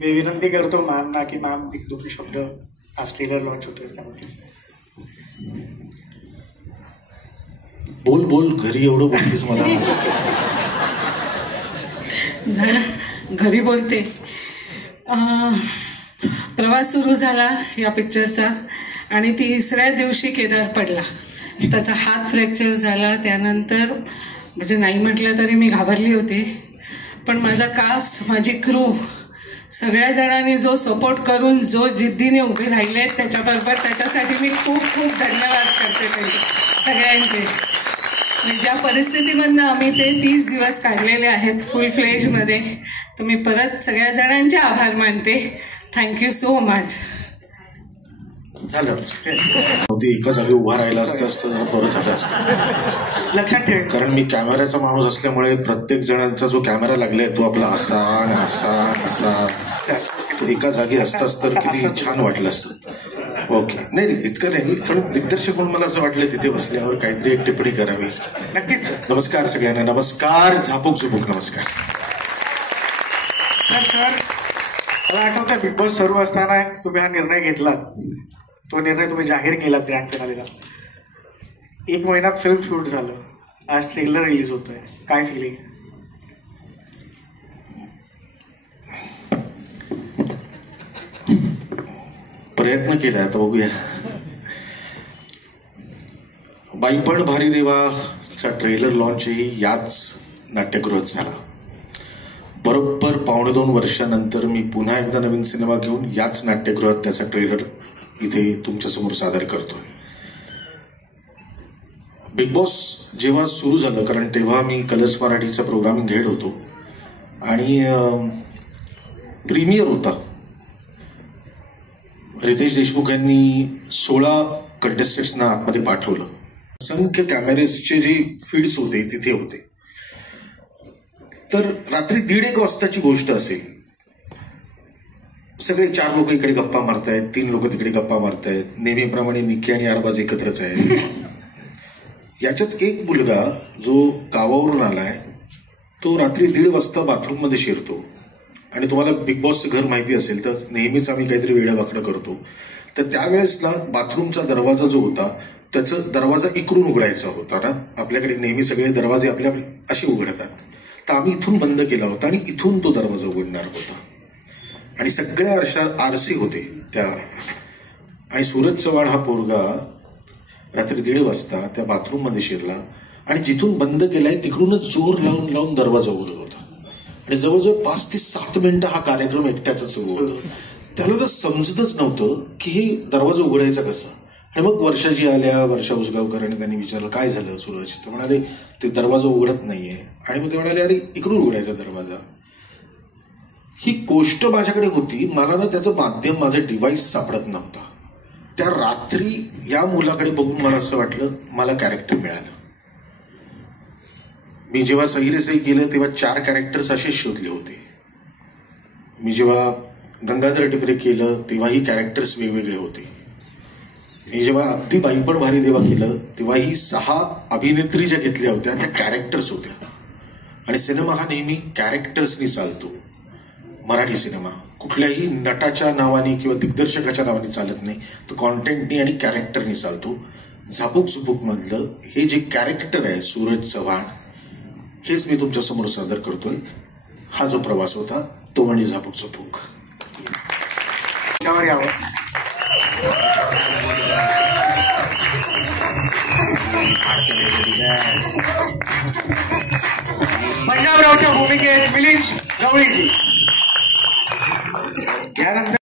मी विनंती करतो मॅमना की मॅम एक दोन शब्द आज ट्रेलर लॉन्च होतोय त्यामध्ये बोल बोल घरी एवढं बोलतेस मला घरी बोलते. प्रवास सुरू झाला या पिक्चरचा आणि तिसऱ्या दिवशी केदार पडला. त्याचा हात फ्रॅक्चर झाला. त्यानंतर म्हणजे नाही म्हटलं तरी मी घाबरली होती. पण माझा कास्ट, माझी क्रू, सगळ्या जणांनी जो सपोर्ट करून जो जिद्दीने उभे राहिले त्याच्याबरोबर त्याच्यासाठी मी खूप खूप धन्यवाद करते त्यांचे सगळ्यांचे. ज्या परिस्थितीमधनं आम्ही ते 30 दिवस काढलेले आहेत फुल फ्लेजमध्ये, तर मी परत सगळ्या जणांचे आभार मानते. Thank you so much. झालं एका जागी उभा राहिला असतं जरा बरं झालं असतं. लक्षात ठेव, कारण मी कॅमेऱ्याचा माणूस असल्यामुळे प्रत्येक जणांचा जो कॅमेरा लागलाय तो आपला असा आणि असा असा तो एका जागी असताच तर किती छान वाटलं असतं. ओके, नाही इतकं नाही, पण दिग्दर्शक म्हणून मला असं वाटलं तिथे बसल्यावर काहीतरी एक टिप्पणी करावी. नक्कीच. नमस्कार सगळ्यांना. नमस्कार. झापूक झुपूक नमस्कार. सर, मला आठवतं बिग बॉस सुरू असताना तुम्ही हा निर्णय घेतला. तो निर्णय तुम्ही जाहीर केला ग्रँड फिनालेला. 1 महिन्यात फिल्म शूट झालं, आज ट्रेलर रिलीज होतोय. काय फिलिंग? प्रयत्न केला, आता बघूया. बाईपण भारी देवाचा ट्रेलर लॉन्चही याच नाट्यगृहात झाला. बरोबर 2.25 वर्षानंतर मी पुन्हा एकदा नवीन सिनेमा घेऊन याच नाट्यगृहात त्याचा ट्रेलर इथे तुमच्यासमोर सादर करतोय. बिग बॉस जेव्हा सुरू झालं, कारण तेव्हा मी कलर्स मराठीचा प्रोग्रामिंग हेड होतो आणि प्रीमियर होता. रितेश देशमुख यांनी 16 कंटेस्टंट्सना आतमध्ये पाठवलं. असंख्य कॅमेरेसचे जे फीड्स होते तिथे होते. तर रात्री 1:30 वाजताची गोष्ट असेल. सगळे 4 लोक इकडे गप्पा मारतायत, 3 लोक तिकडे गप्पा मारतायत. नेहमीप्रमाणे निक्की आणि अरबाज एकत्रच आहे. याच्यात एक मुलगा जो गावावरून आलाय तो रात्री 1:30 वाजता बाथरूम मध्ये शिरतो. आणि तुम्हाला बिग बॉसचं घर माहिती असेल तर नेहमीच आम्ही काहीतरी वेड्यावाकडं करतो. तर त्यावेळेसला बाथरूमचा दरवाजा जो होता त्याचा दरवाजा इकडून उघडायचा होता ना. आपल्याकडे नेहमी सगळे दरवाजे आपल्या असे उघडतात. तर आम्ही इथून बंद केला होता आणि इथून तो दरवाजा उघडणार होता. आणि सगळ्या आरसी होते त्या. आणि सूरज चव्हाण हा पोरगा रात्री 1:30 वाजता त्या बाथरूम मध्ये शिरला आणि जिथून बंद केलाय तिकडूनच जोर लावून लावून दरवाजा उघडत होता. आणि जवळजवळ 5 ते 7 मिनिटं हा कार्यक्रम एकट्याच सुरू होता. त्याला समजतच नव्हतं की हे दरवाजा उघडायचा कसा. आणि मग वर्षाजी आल्या, वर्षा उसगावकर, आणि त्यांनी विचारलं काय झालं सूरज. तर म्हणाले ते दरवाजा उघडत नाहीये. आणि मग ते म्हणाले अरे इकडून उघडायचा दरवाजा. ही गोष्ट माझ्याकडे होती, मला ना त्याचं माध्यम, माझं डिव्हाइस सापडत नव्हता. त्या रात्री या मुलाकडे बघून मला असं वाटलं मला कॅरेक्टर मिळालं. मी जेव्हा सही रे सही केलं तेव्हा 4 कॅरेक्टर्स असेच शोधले होते. मी जेव्हा गंगाधर टिपरे केलं तेव्हाही कॅरेक्टर्स वेगवेगळे होते. मी जेव्हा अगदी बाईपण भारी देवा केलं तेव्हाही 6 अभिनेत्री ज्या घेतल्या होत्या त्या कॅरेक्टर्स होत्या. आणि सिनेमा हा नेहमी कॅरेक्टर्सनी चालतो. मराठी सिनेमा कुठल्याही नटाच्या नावाने किंवा दिग्दर्शकाच्या नावाने चालत नाही. तो कॉन्टेंटनी आणि कॅरेक्टरनी चालतो. झापूक झुपूक मधलं हे जे कॅरेक्टर आहे सूरज चव्हाण, हेच मी तुमच्या समोर सादर करतोय. हा जो प्रवास होता तो म्हणजे झापूक झुपूक. पंजाबरावच्या भूमिकेत मिलिंद गवळीजी. यानंतर